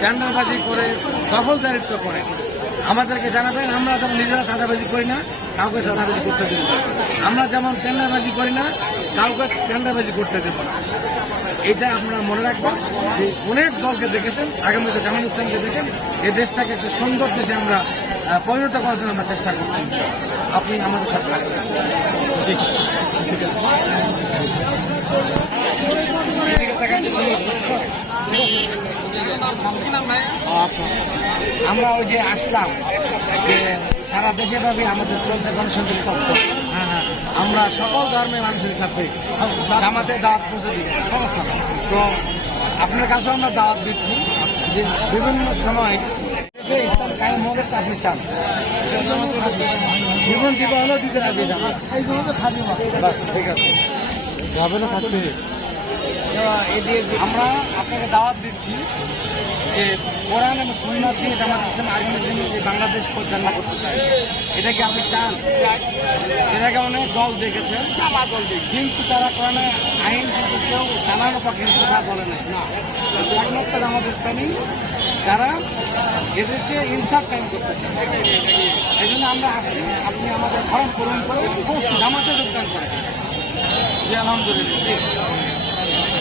টেন্ডারবাজি করে দখলদারিত্ব করে আমাদেরকে জানাবেন। আমরা যেমন নিজেরা চাঁদাবাজি করি না, কাউকে চাঁদাবাজি করতে দেব না। আমরা যেমন টেন্ডারবাজি করি না, কাউকে টেন্ডারবাজি করতে দেব না। এটা আমরা মনে রাখবো যে অনেক দলকে দেখেছেন, আগামীতে জামাত ইসলামকে দেখেন, এই দেশটাকে একটা সুন্দর দেশে আমরা পরিণত করার জন্য আমরা চেষ্টা করছি। আপনি আমাদের সাথে থাকবেন। ঠিক আছে। আমরা ওই যে আসলাম যে সারা দেশে ভাবে আমাদের চলছে গণসংযোগ পক্ষ। হ্যাঁ, আমরা সকল ধর্মের মানুষের কাছে জামাতে দাওয়াত পৌঁছে দিচ্ছি, সমস্যা নেই। তো আপনার কাছেও আমরা দাওয়াত দিচ্ছি যে বিভিন্ন সময় ইসলাম কায়েম হবে, আপনি চান জীবন দিবা হলেও দিতে রাজি যাবে, এইগুলো তো খাবি। ঠিক আছে, হবে না থাকতে। আমরা আপনাকে দাওয়াত দিচ্ছি যে কোরআন এবং সুন্নাত দিয়ে জামাত ইসলাম আগামী দিনে যে বাংলাদেশ পরিচালনা করতে চায়, এটা কি আপনি চান? এটাকে অনেক দল দেখেছেন, কিন্তু তারা কোরআনে আইন কিন্তু কেউ জানানোর পক্ষে কথা বলে নাই। না, একমাত্র জামাত ইসলামী যারা এদেশে ইনসাফ কায়েম করতে চায়। এই জন্য আমরা আসছি, আপনি আমাদের ফর্ম পূরণ করে জামাতে যোগদান করেন। জি, আলহামদুলিল্লাহ।